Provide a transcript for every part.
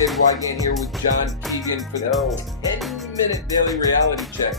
David Wygant here with John Keegan for the 10-minute daily reality check,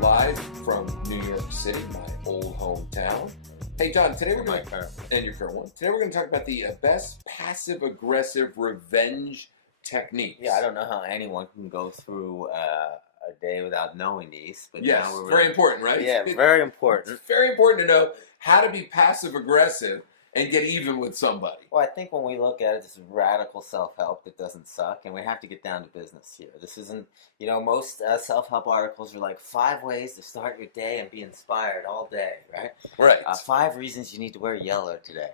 live from New York City, my old hometown. Hey John, today we're going to, and your current one. Today we're going to talk about the best passive-aggressive revenge techniques. Yeah, I don't know how anyone can go through a day without knowing these. But yes, now we're very important, right? Yeah, very important. It's very important to know how to be passive-aggressive and get even with somebody. Well, I think when we look at it, this is radical self-help that doesn't suck, and we have to get down to business here. This isn't, most self-help articles are like 5 ways to start your day and be inspired all day, right? Right. 5 reasons you need to wear yellow today.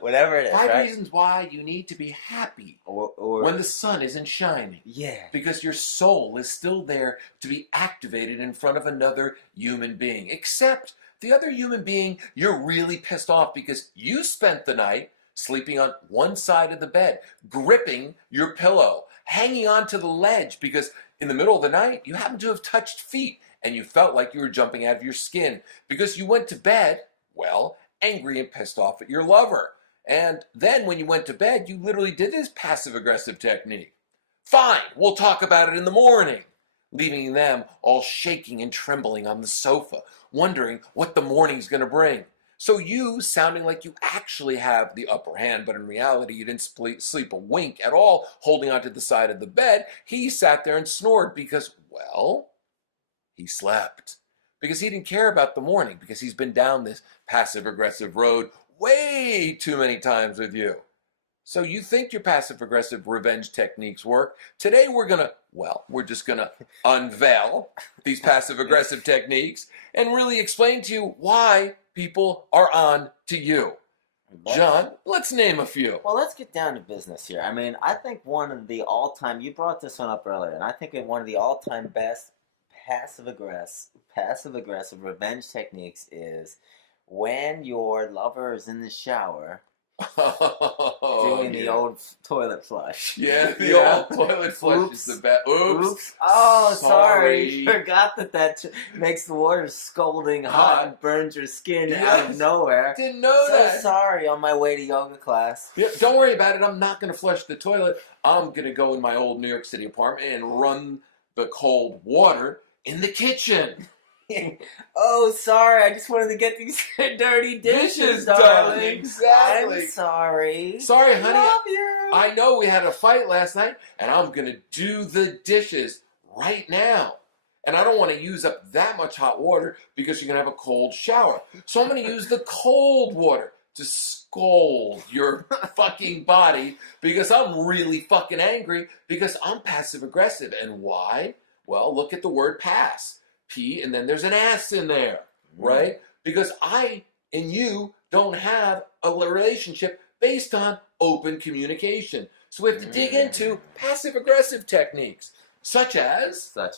Whatever it is, 5 right? reasons why you need to be happy or when the sun isn't shining. Yeah. Because your soul is still there to be activated in front of another human being. Except the other human being, you're really pissed off because you spent the night sleeping on one side of the bed, gripping your pillow, hanging on to the ledge because in the middle of the night, you happen to have touched feet and you felt like you were jumping out of your skin because you went to bed, well, angry and pissed off at your lover. And then when you went to bed, you literally did this passive-aggressive technique. Fine, we'll talk about it in the morning. Leaving them all shaking and trembling on the sofa, wondering what the morning's going to bring. So you, sounding like you actually have the upper hand, but in reality you didn't sleep a wink at all, holding onto the side of the bed, he sat there and snored because, well, he slept. Because he didn't care about the morning, because he's been down this passive-aggressive road way too many times with you. So you think your passive-aggressive revenge techniques work. Today we're just going to unveil these passive-aggressive techniques and really explain to you why people are on to you. John, let's name a few. Well, let's get down to business here. I mean, I think one of the all-time, you brought this one up earlier, and I think one of the all-time best passive-aggressive revenge techniques is when your lover is in the shower doing the old toilet flush. Yeah, the old toilet flush is the best. Oops. Oh, sorry. Forgot that makes the water scalding hot and burns your skin out of nowhere. Didn't know that. So sorry on my way to yoga class. Yeah, don't worry about it. I'm not going to flush the toilet. I'm going to go in my old New York City apartment and run the cold water in the kitchen. Oh, sorry. I just wanted to get these dirty dishes, darling. Exactly. I'm sorry. Sorry, honey. Love you. I know we had a fight last night, and I'm going to do the dishes right now. And I don't want to use up that much hot water because you're going to have a cold shower. So I'm going to use the cold water to scald your fucking body because I'm really fucking angry because I'm passive-aggressive. And why? Well, look at the word pass. P, and then there's an S in there, right? Because I and you don't have a relationship based on open communication. So we have to dig into passive-aggressive techniques, such as the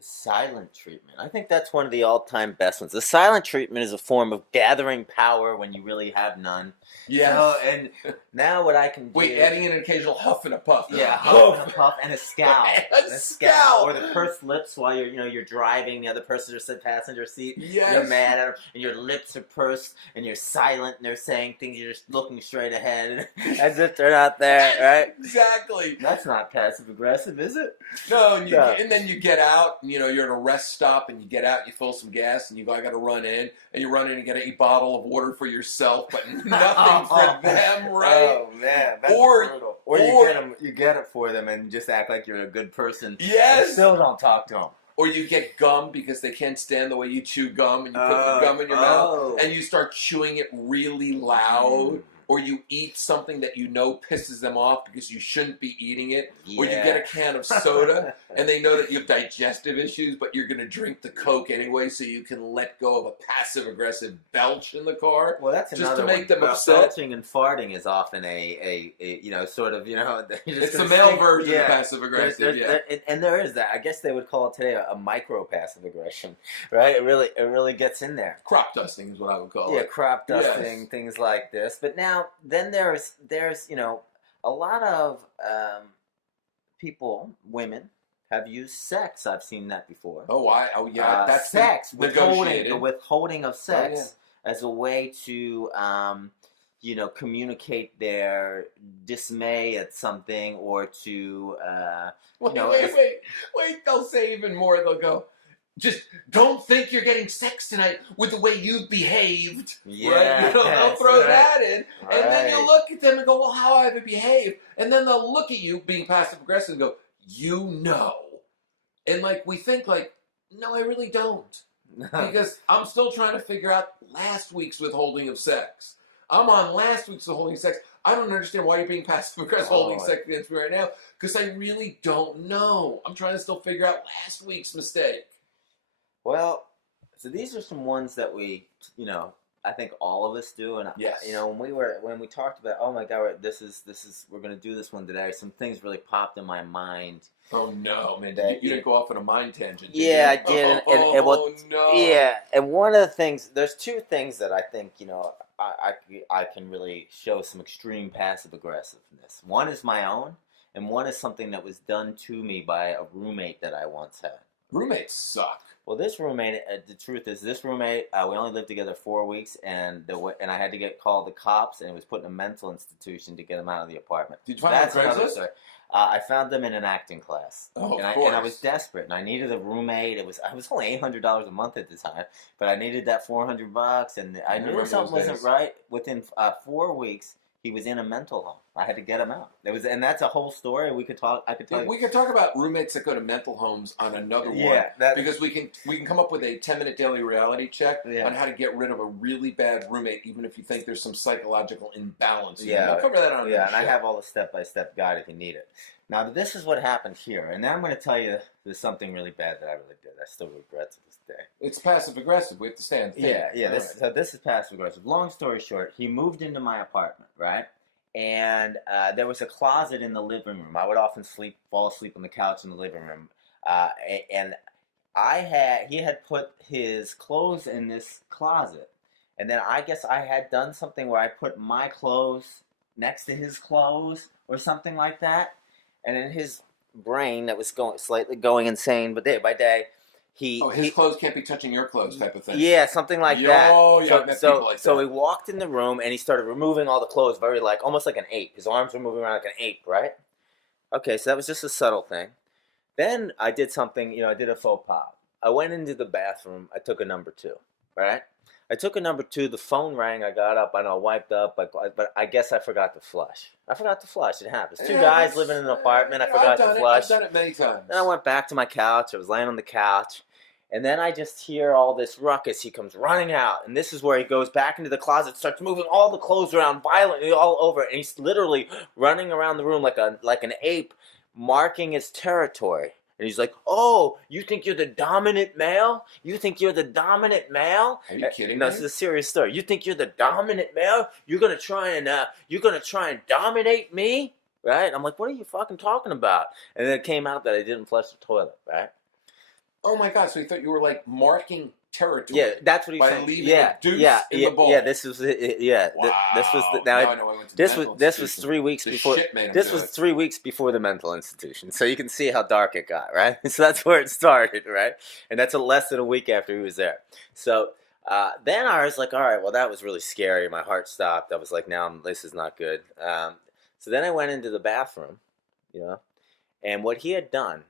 silent treatment. I think that's one of the all-time best ones. The silent treatment is a form of gathering power when you really have none. Yeah. So, and now what I can do... Wait, adding an occasional huff and a puff. Yeah, huff and a puff and a scowl. a scowl. Or the pursed lips while you're driving, the other person is in the passenger seat. Yes. You're mad at them, and your lips are pursed, and you're silent, and they're saying things, you're just looking straight ahead, as if they're not there, right? Exactly. That's not passive-aggressive, is it? No, and then you get out, and, you're at a rest stop, and you get out, you fill some gas, and you go, I got to run in, and you run in and get a bottle of water for yourself, but nothing for them, right? Oh man, that's brutal. Or you get it for them and just act like you're a good person. Yes. And still don't talk to them. Or you get gum because they can't stand the way you chew gum, and you put the gum in your mouth, and you start chewing it really loud. Or you eat something that you know pisses them off because you shouldn't be eating it. Yeah. Or you get a can of soda, and they know that you have digestive issues, but you're going to drink the Coke anyway so you can let go of a passive-aggressive belch in the car. Well, that's just another to make them upset. Belching and farting is often it's the male version of passive-aggressive, and there is that. I guess they would call it today a micro passive-aggression, right? It really gets in there. Crop dusting is what I would call it. Yeah, crop dusting, things like this. But now, then there's a lot of people, women, have used sex. I've seen that before. Oh, why? Oh, yeah. That's sex, negotiated. the withholding of sex as a way to communicate their dismay at something, or to, Wait, know, wait, wait, wait. They'll say even more. They'll go, just don't think you're getting sex tonight with the way you've behaved. yeah, Right? They'll throw right, that in. And then right. you look at them and go, well, how have I behaved? And then they'll look at you being passive aggressive and go, you know. And like, we think like, no, I really don't. Because I'm still trying to figure out last week's withholding of sex. I'm on last week's withholding of sex. I don't understand why you're being passive aggressive holding sex against me right now, because I really don't know. I'm trying to still figure out last week's mistake. Well, so these are some ones that we, I think all of us do. And yes, when we talked about, oh my God, we're going to do this one today, some things really popped in my mind. Oh no, man! You didn't go off on a mind tangent. Yeah, I did. Oh no. Yeah, and one of the things, there's two things that I think I can really show some extreme passive aggressiveness. One is my own, and one is something that was done to me by a roommate that I once had. Roommates suck. Well, this roommate, the truth is, we only lived together 4 weeks, and I had to get called the cops, and it was put in a mental institution to get him out of the apartment. Did you find them on Craigslist? I found them in an acting class. Oh, and of course. And I was desperate, and I needed a roommate. I was only $800 a month at the time, but I needed that $400, and I knew something wasn't right. Within 4 weeks, he was in a mental home. I had to get him out. And that's a whole story. I could tell you. We could talk about roommates that go to mental homes on another one. Because we can come up with a 10-minute daily reality check on how to get rid of a really bad roommate, even if you think there's some psychological imbalance. Yeah, we'll cover that on and show. I have all the step-by-step guide if you need it. Now, this is what happened here, and then I'm going to tell you there's something really bad that I really did. I still regret to this day. It's passive aggressive. We have to stand. So this is passive aggressive. Long story short, he moved into my apartment, right? And there was a closet in the living room. I would often fall asleep on the couch in the living room, and he had put his clothes in this closet, and then I guess I had done something where I put my clothes next to his clothes or something like that, and in his brain that was slightly going insane, but day by day. His clothes can't be touching your clothes type of thing. Yeah, something like that. So he walked in the room and he started removing all the clothes almost like an ape. His arms were moving around like an ape, right? Okay, so that was just a subtle thing. Then I did something, I did a faux pas. I went into the bathroom. I took a number 2, right? I took a number 2. The phone rang. I got up. I wiped up. But I guess I forgot to flush. It happens. Two guys living in an apartment. I forgot to flush. I've done it many times. Then I went back to my couch. I was laying on the couch. And then I just hear all this ruckus. He comes running out. And this is where he goes back into the closet, starts moving all the clothes around violently all over. And he's literally running around the room like an ape, marking his territory. And he's like, oh, you think you're the dominant male? You think you're the dominant male? Are you kidding me? No, this is a serious story. You think you're the dominant male? You're gonna try and dominate me? Right? I'm like, what are you fucking talking about? And then it came out that I didn't flush the toilet, right? Oh my God, so he thought you were like marking territory. Yeah, that's what he said. By leaving a deuce in the bowl. Yeah, this was it. Yeah, wow. This was 3 weeks before. This was 3 weeks before the mental institution, so you can see how dark it got, right? So that's where it started, right? And that's less than a week after he was there. So then I was like, all right, well, that was really scary. My heart stopped. I was like, this is not good. So then I went into the bathroom, and what he had done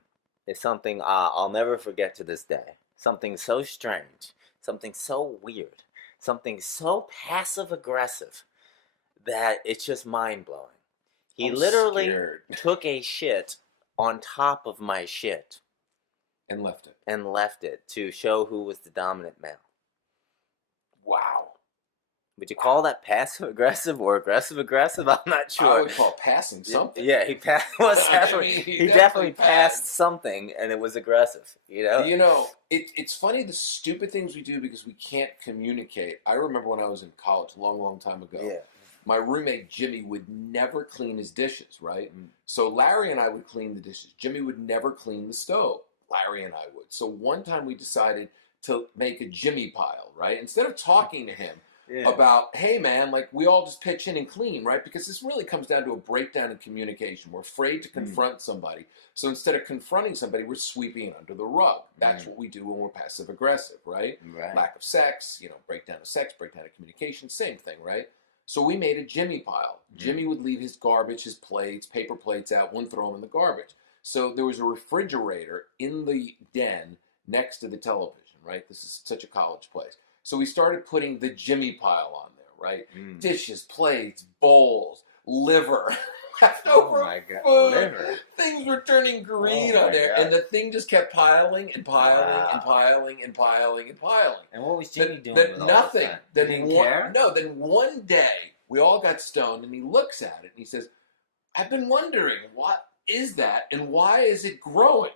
is something I'll never forget to this day. Something so strange, something so weird, something so passive-aggressive that it's just mind-blowing. He literally took a shit on top of my shit. And left it. And left it to show who was the dominant male. Wow. Would you call that passive-aggressive or aggressive-aggressive? I'm not sure. I would call passing something. Yeah, he definitely passed something, and it was aggressive. It's funny the stupid things we do because we can't communicate. I remember when I was in college, a long, long time ago. Yeah. My roommate Jimmy would never clean his dishes, right? So Larry and I would clean the dishes. Jimmy would never clean the stove. Larry and I would. So one time we decided to make a Jimmy pile, right? Instead of talking to him about, hey man, like we all just pitch in and clean, right? Because this really comes down to a breakdown in communication. We're afraid to confront somebody. So instead of confronting somebody, we're sweeping it under the rug. That's what we do when we're passive aggressive, right? Lack of sex, breakdown of sex, breakdown of communication, same thing, right? So we made a Jimmy pile. Jimmy would leave his garbage, his plates, paper plates out, wouldn't throw them in the garbage. So there was a refrigerator in the den next to the television, right? This is such a college place. So we started putting the Jimmy pile on there, right? Dishes, plates, bowls, liver, leftover food. Liver. Things were turning green on there. And the thing just kept piling and piling and piling and piling and piling. And what was Jimmy doing with all nothing. that? He didn't care? No, then one day, we all got stoned, and he looks at it, and he says, I've been wondering, what is that, and why is it growing?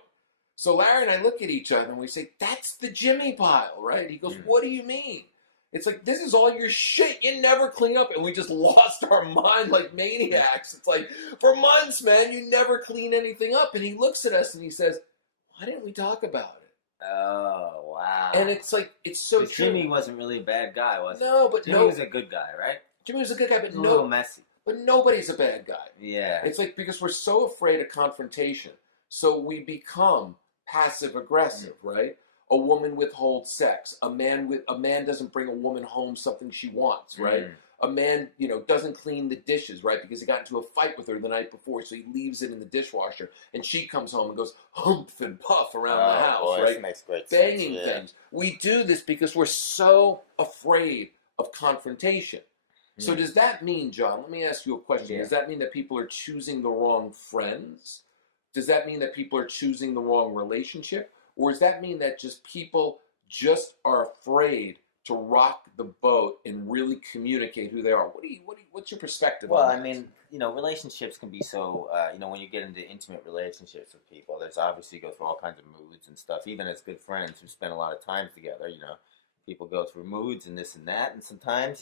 So Larry and I look at each other, and we say, that's the Jimmy pile, right? He goes, what do you mean? It's like, this is all your shit you never clean up. And we just lost our mind like maniacs. It's like, for months, man, you never clean anything up. And he looks at us and he says, why didn't we talk about it? Oh, wow. And it's like, it's so true. Jimmy wasn't really a bad guy, was he? No, but Jimmy was a good guy, right? Jimmy was a good guy, but a little messy. But nobody's a bad guy. Yeah. It's like, because we're so afraid of confrontation. So we become passive aggressive, right? A woman withholds sex. A man doesn't bring a woman home something she wants, right? A man, doesn't clean the dishes, right? Because he got into a fight with her the night before, so he leaves it in the dishwasher, and she comes home and goes humph and puff around the house, right? That makes great Banging sense. things. We do this because we're so afraid of confrontation. So does that mean, John, let me ask you a question. Yeah. Does that mean that people are choosing the wrong friends? Does that mean that people are choosing the wrong relationship? Or does that mean that just people just are afraid to rock the boat and really communicate who they are? What's your perspective on that? Well, I mean, relationships can be so, when you get into intimate relationships with people, there's obviously you go through all kinds of moods and stuff. Even as good friends who spend a lot of time together, people go through moods and this and that. And sometimes,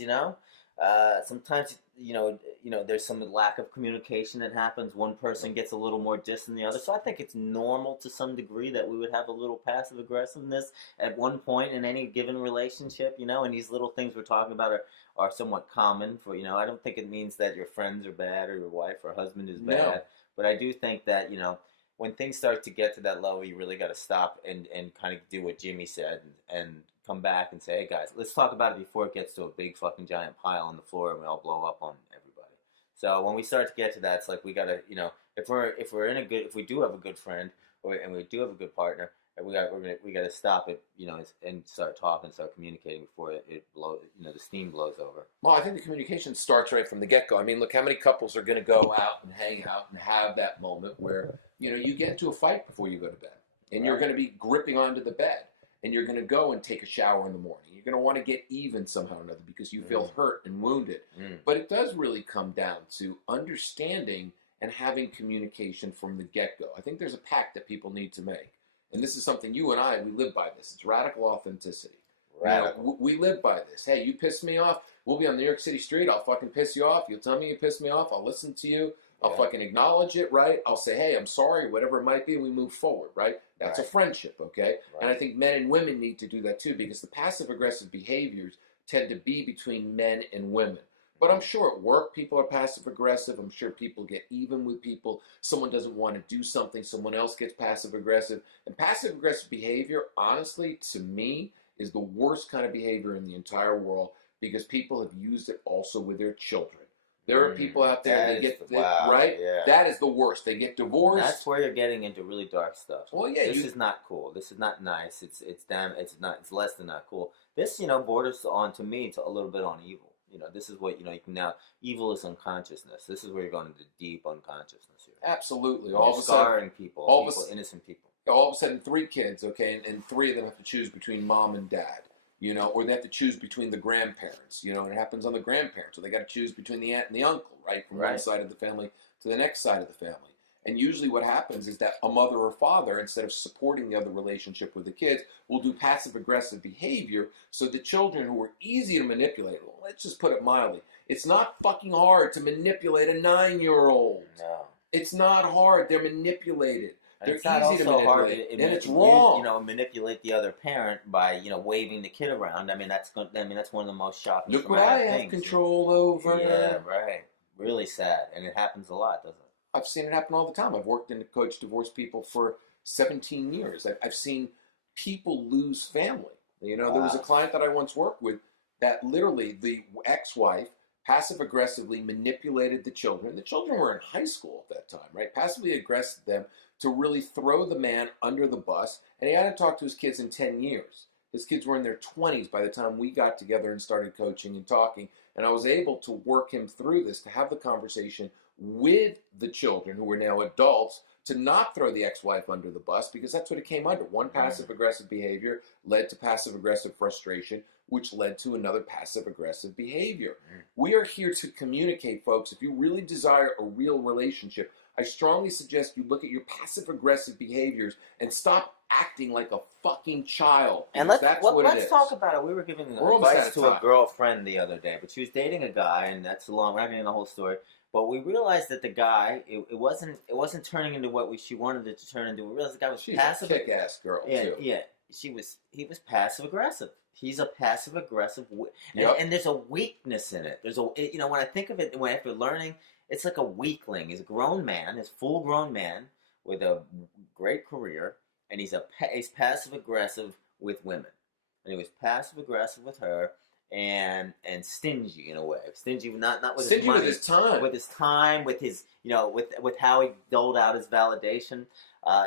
there's some lack of communication that happens. One person gets a little more distant than the other. So I think it's normal to some degree that we would have a little passive aggressiveness at one point in any given relationship, and these little things we're talking about are somewhat common for, I don't think it means that your friends are bad or your wife or husband is bad. No. But I do think that, when things start to get to that level, you really got to stop and kind of do what Jimmy said and come back and say, hey guys, let's talk about it before it gets to a big fucking giant pile on the floor and we all blow up on everybody. So when we start to get to that, it's like we gotta, if we do have a good friend and we do have a good partner, we gotta stop it, and start talking, start communicating before it blows, the steam blows over. Well, I think the communication starts right from the get-go. I mean, look, how many couples are going to go out and hang out and have that moment where, you get into a fight before you go to bed, and you're going to be gripping onto the bed, and you're going to go and take a shower in the morning. You're going to want to get even somehow or another because you feel hurt and wounded. But it does really come down to understanding and having communication from the get-go. I think there's a pact that people need to make. And this is something you and I, we live by this. It's radical authenticity. Radical. We live by this. Hey, you piss me off, we'll be on New York City street, I'll fucking piss you off. You'll tell me you pissed me off, I'll listen to you. I'll fucking acknowledge it, right? I'll say, hey, I'm sorry, whatever it might be, and we move forward, right? That's a friendship, okay? Right. And I think men and women need to do that too, because the passive-aggressive behaviors tend to be between men and women. But I'm sure at work people are passive-aggressive. I'm sure people get even with people. Someone doesn't want to do something, someone else gets passive-aggressive. And passive-aggressive behavior, honestly, to me, is the worst kind of behavior in the entire world because people have used it also with their children. There are people out there that get right. Yeah. That is the worst. They get divorced. And that's where you're getting into really dark stuff. Well, yeah, this is not cool. This is not nice. It's It's less than not cool. This borders on, to me, to a little bit on evil. This is what you can now. Evil is unconsciousness. This is where you're going into deep unconsciousness here. Absolutely. All of a sudden, innocent people. All of a sudden, 3 kids, okay, and 3 of them have to choose between mom and dad. Or they have to choose between the grandparents, and it happens on the grandparents. So they got to choose between the aunt and the uncle, right? From one side of the family to the next side of the family. And usually what happens is that a mother or father, instead of supporting the other relationship with the kids, will do passive-aggressive behavior so the children who are easy to manipulate, well, let's just put it mildly, it's not fucking hard to manipulate a 9-year-old. No. It's not hard. They're manipulated. And They're it's not easy to also hard manipulate, and it's wrong. Manipulate the other parent by waving the kid around. That's one of the most shocking. Look what I have control over. Yeah, right. Really sad, and it happens a lot, doesn't it? I've seen it happen all the time. I've worked and coached divorced people for 17 years. I've seen people lose family. There was a client that I once worked with that literally the ex-wife passive aggressively manipulated the children. The children were in high school at that time, right? Passively aggressed them to really throw the man under the bus, and he hadn't talked to his kids in 10 years. His kids were in their 20s by the time we got together and started coaching and talking, and I was able to work him through this, to have the conversation with the children, who were now adults, to not throw the ex-wife under the bus, because that's what it came under. One passive-aggressive behavior led to passive-aggressive frustration, which led to another passive-aggressive behavior. We are here to communicate, folks. If you really desire a real relationship, I strongly suggest you look at your passive-aggressive behaviors and stop acting like a fucking child. And let's talk about it. We were giving advice to a girlfriend the other day, but she was dating a guy, and that's long. We're not getting the whole story. But we realized that the guy, it wasn't turning into what she wanted it to turn into. We realized the guy was passive. She's a kick-ass girl, too. Yeah. He was passive-aggressive. He's a passive-aggressive, and there's a weakness in it. When I think of it, after learning, it's like a weakling. He's a grown man, he's a full-grown man with a great career, and he's passive-aggressive with women. And he was passive-aggressive with her, and stingy in a way. Stingy not with his money, with his time. With his with how he doled out his validation.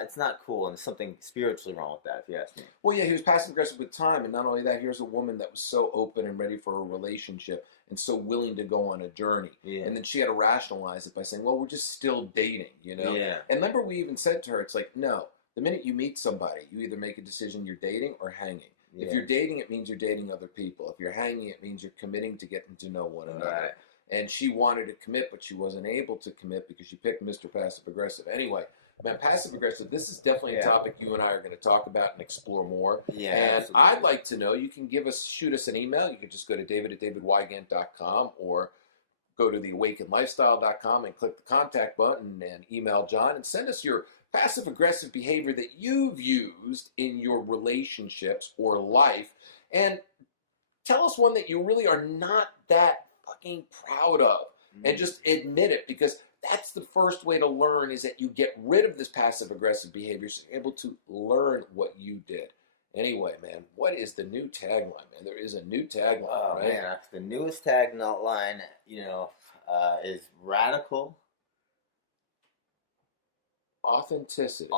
It's not cool, and there's something spiritually wrong with that, if you ask me. Well, yeah, he was passive-aggressive with time, and not only that, here's a woman that was so open and ready for a relationship and so willing to go on a journey. Yeah. And then she had to rationalize it by saying, well, we're just still dating, Yeah. And remember, we even said to her, it's like, no, the minute you meet somebody, you either make a decision you're dating or hanging. Yeah. If you're dating, it means you're dating other people. If you're hanging, it means you're committing to getting to know one another. Right. And she wanted to commit, but she wasn't able to commit because she picked Mr. Passive-Aggressive. Anyway, man, passive-aggressive, this is definitely a topic you and I are going to talk about and explore more. Yeah, and absolutely. I'd like to know, you can shoot us an email. You can just go to david@davidwygant.com or go to theawakenedlifestyle.com and click the contact button and email John and send us your passive-aggressive behavior that you've used in your relationships or life. And tell us one that you really are not that fucking proud of. And just admit it, because that's the first way to learn, is that you get rid of this passive-aggressive behavior so you're able to learn what you did. Anyway, man, what is the new tagline, man? There is a new tagline, right? Man, the newest tagline, is radical authenticity.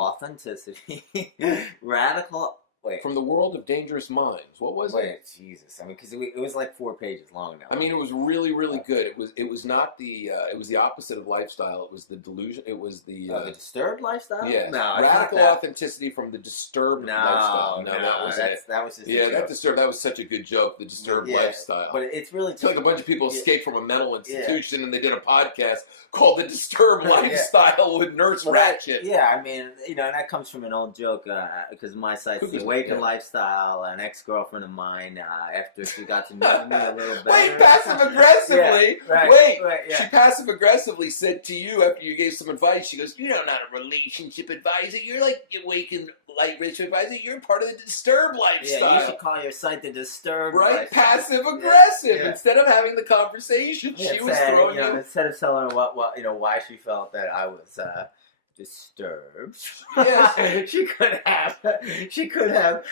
Radical. Wait. From the world of dangerous minds. What was it? Jesus. I mean, because it was like 4 pages long now. I mean, it was really, really good. It was not the it was the opposite of lifestyle. It was the delusion. It was the disturbed lifestyle. Yeah, no, radical authenticity from the disturbed lifestyle. No, that was it. That was just that disturbed. That was such a good joke. The disturbed lifestyle. But it's really like a bunch of people escaped from a mental institution and they did a podcast called "The Disturbed Lifestyle" with Nurse Ratchet. Yeah, I mean, and that comes from an old joke because my site's The Awakened Lifestyle. An ex-girlfriend of mine, after she got to know me a little better. Wait, passive-aggressively? She passive-aggressively said to you after you gave some advice, she goes, "You're not a relationship advisor. You're like the Awakened Lifestyle advisor. You're part of the Disturbed Lifestyle." Yeah, you should call your site The Disturbed Lifestyle. Passive-aggressive. Yeah. Instead of having the conversation, she was throwing you. Instead of telling her why she felt that I was disturbed. Yes. she could have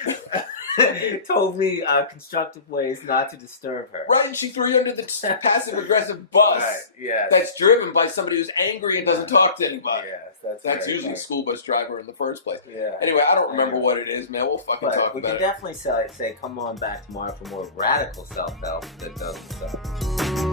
told me constructive ways not to disturb her. Right, and she threw you under the passive-aggressive bus. Right, yes. That's driven by somebody who's angry and doesn't talk to anybody. Yes, that's usually a school bus driver in the first place. Yeah. Anyway, I don't remember what it is, man. We'll fucking talk about it. We can definitely say, come on back tomorrow for more radical self-help that doesn't suck.